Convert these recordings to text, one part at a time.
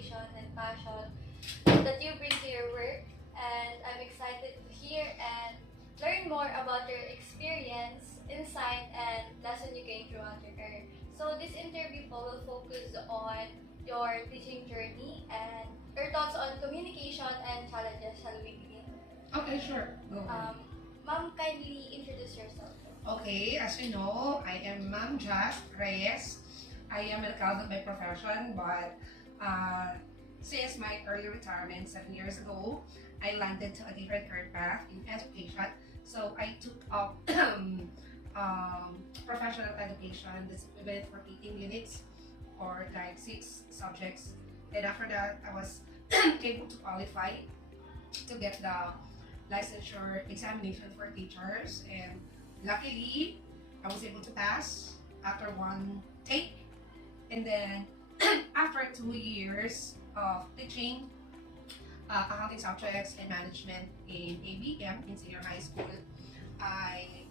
dedication and passion that you bring to your work, and I'm excited to hear and learn more about your experience, insight, and lesson you gained throughout your career. So this interview po will focus on your teaching journey and your thoughts on communication and challenges. Shall we begin? Okay, sure. Go ahead. Ma'am, kindly introduce yourself. Okay, as you know, I am Ma'am Jas Reyes. I am an accountant by profession, but since my early retirement 7 years ago, I landed to a different career path in education. So I took up professional education, that's equivalent for 18 units or like 6 subjects. And after that, I was able to qualify to get the licensure examination for teachers, and luckily I was able to pass after one take. And then after 2 years of teaching accounting subjects and management in ABM in senior high school, I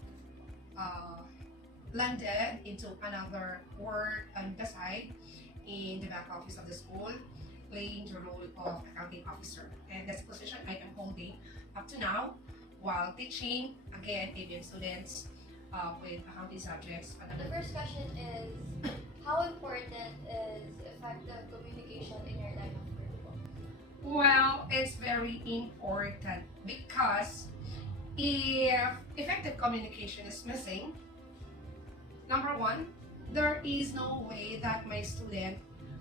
landed into another work on the side in the back office of the school, playing the role of accounting officer. And that's the position I am holding up to now while teaching, again, ABM students with accounting subjects. The first question is, how important is effective communication in your line of work? Well, it's very important because if effective communication is missing, number one, there is no way that my student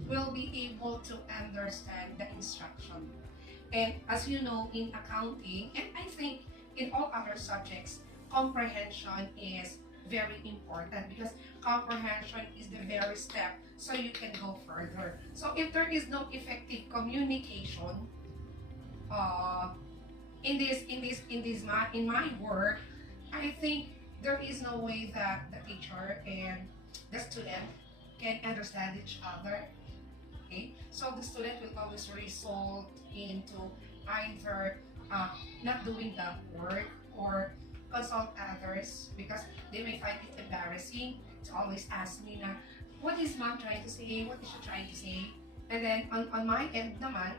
will be able to understand the instruction. And as you know, in accounting, and I think in all other subjects, comprehension is very important because comprehension is the very step so you can go further. So if there is no effective communication in my work, I think there is no way that the teacher and the student can understand each other. Okay, so the student will always result into either not doing the work or consult others because they may find it embarrassing to always ask me na, what is mom trying to say? What is she trying to say? And then on my end naman,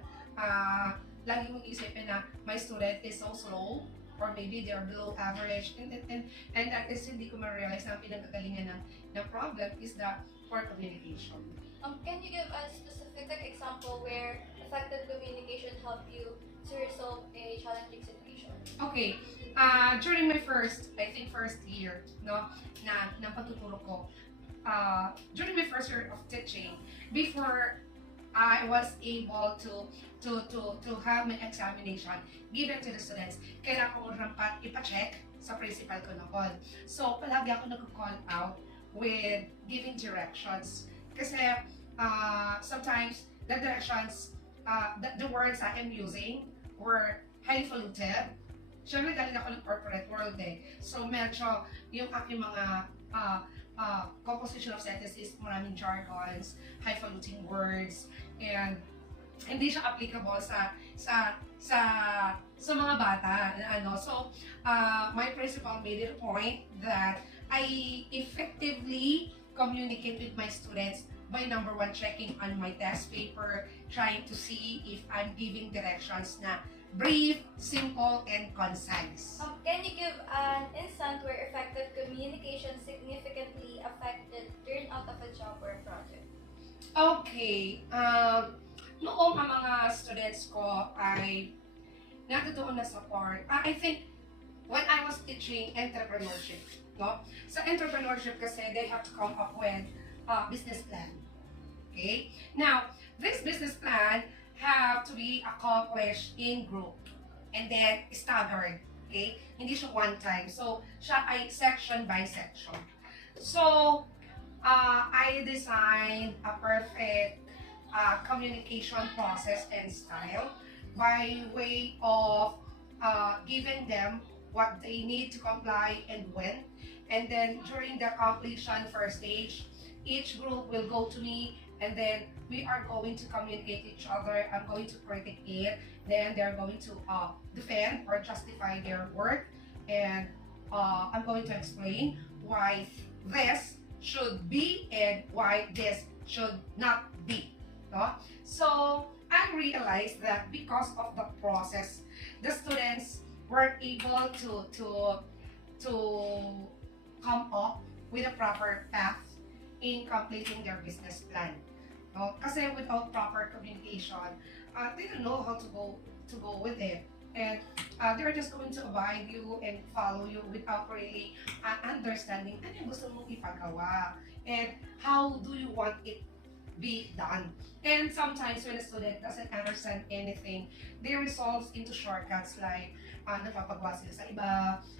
lagi mong isipin na my student is so slow or maybe they are below average, and that is hindi ko ma-realize na ang pinagkagalingan ng problem is the poor communication. Can you give a specific example where effective communication helped you to resolve a challenging situation? Okay, during my first year, no, na pagtuturo ko, during my first year of teaching, before I was able to have my examination given to the students, kailangan ko rampat ipacheck sa principal ko noon. So, palagi ako nag-call out with giving directions. Kasi sometimes the directions, the words I am using were highfalutin. Siyempre, galing ako ng corporate world eh. So, medyo yung aking mga composition of sentences, maraming jargons, highfalutin words, and hindi siya applicable sa mga bata na ano. So, my principal made it a point that I effectively communicate with my students by number one, checking on my test paper, trying to see if I'm giving directions na brief, simple, and concise. Can you give an instance where effective communication significantly affected turnout of a job or a project? Okay. Noong ang mga students ko ay natutuon na support. I think when I was teaching entrepreneurship, no? Sa entrepreneurship kasi they have to come up with a business plan. Okay? Now, this business plan have to be accomplished in group and then staggered. Okay? Hindi siya one time. So, siya ay section by section. So, I designed a perfect communication process and style by way of giving them what they need to comply and when. And then during the completion first stage, each group will go to me, and then we are going to communicate each other. I'm going to critique it, then they're going to defend or justify their work, and I'm going to explain why this should be and why this should not be. No? So I realized that because of the process, the students were able to come up with a proper path in completing their business plan. No? Kasi without proper communication, they don't know how to go with it. And they're just going to abide you and follow you without really understanding ano yung gusto mong ipagawa and how do you want it be done. And sometimes when a student doesn't understand anything, they resolve into shortcuts like napapagawa sila sa iba,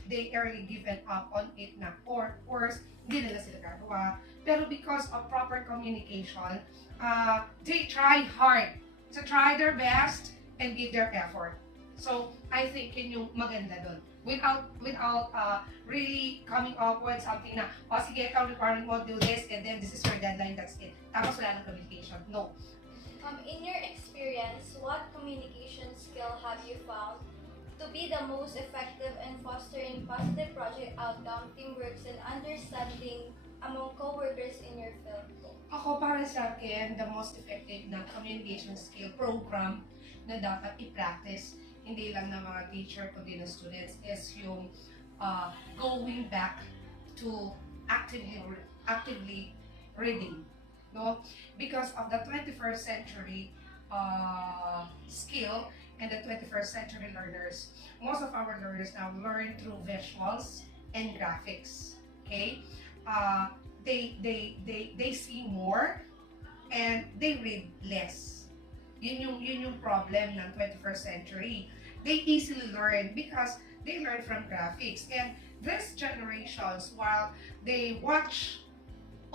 they early given up on it na, or worse, hindi nila sila gagawa. Pero because of proper communication, they try hard to try their best and give their effort. So, I think yun yung maganda dun. Without really coming up with something na, oh sige, ikaw requirement mo, do this, and then this is your deadline, that's it. Tapos wala ng communication. No. In your experience, what communication skill have you found to be the most effective in fostering positive project outcome, teamwork, and understanding among co-workers in your field? Ako, para sa akin, the most effective na communication skill program na dapat i-practice, hindi lang ng mga teacher, kundi ng students, is yung going back to actively reading. No? Because of the 21st century skill and the 21st century learners, most of our learners now learn through visuals and graphics. Okay? They see more and they read less. Yun yung problem ng 21st century. They easily learn because they learn from graphics. And these generations, while they watch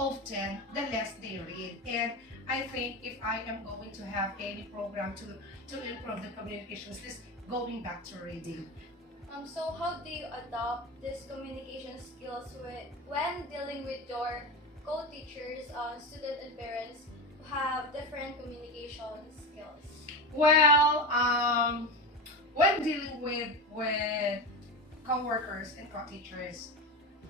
often, the less they read. And I think if I am going to have any program to improve the communication skills, going back to reading. So how do you adopt these communication skills when dealing with your co-teachers, students, and parents who have different communication skills? Well, when dealing with co-workers and co-teachers,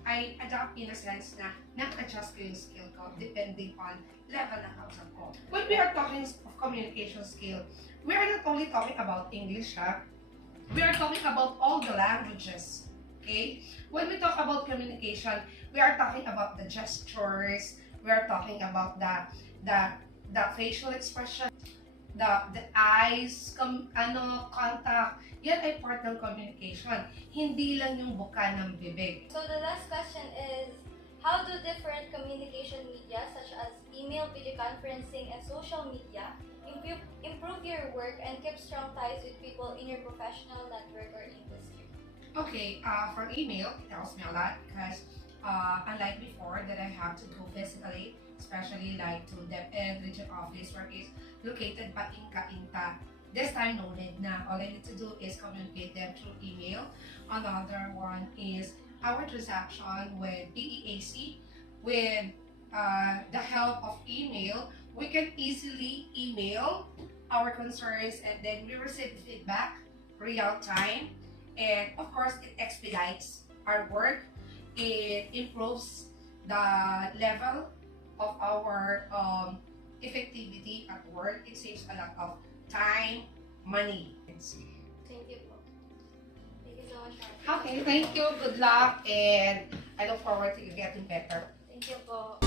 I adapt in a sense na nag-adjust ko yung skill ko depending on level ng kausap ko. When we are talking of communication skill, we are not only talking about English, ha? We are talking about all the languages. Okay? When we talk about communication, we are talking about the gestures, we are talking about the facial expression, the eyes, contact, yan ay part ng communication. Hindi lang yung buka ng bibig. So the last question is, how do different communication media such as email, video conferencing, and social media improve your work and keep strong ties with people in your professional network or industry? Okay, for email, it helps me a lot because unlike before that I have to go physically, especially like to DepEd region office where it's located pa Inka. This time no need na. All I need to do is communicate them through email. Another one is our transaction with BEAC. With the help of email, we can easily email our concerns and then we receive feedback real time. And of course, it expedites our work. It improves the level of our effectivity at work. It saves a lot of time, money. Thank you po. Thank you so much, Martin. Okay, thank you. Good luck. And I look forward to you getting better. Thank you po.